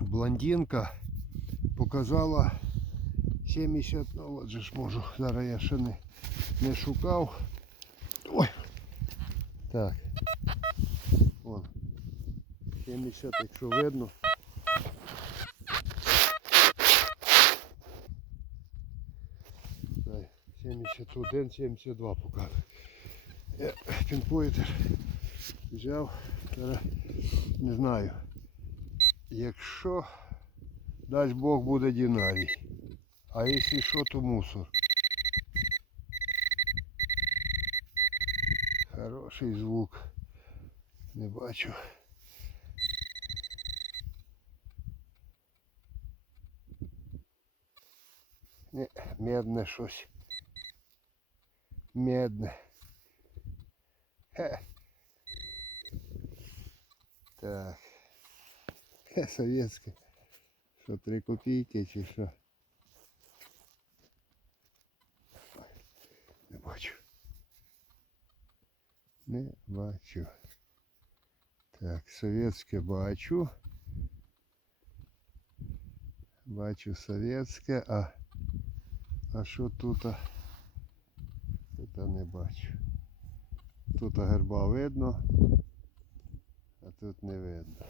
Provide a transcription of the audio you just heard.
блондинка показала 70, ну от же ж можу, зараз я ще не, не шукав. Ой. Так. Вон. 70, якщо видно. Дай, 71, 72 показує. Я пінпойтер взяв, зараз не знаю. Якщо дасть Бог буде динарій. А якщо що, то мусор. Хороший звук. Не бачу. Не, медне щось. Медне. Хе. Так. Хе, советське. Що, три копійки чи що? Не бачу. Не бачу. Так, совєтське бачу. Бачу совєтське, а, а що тут? Тут не бачу. Тут герба видно, а тут не видно.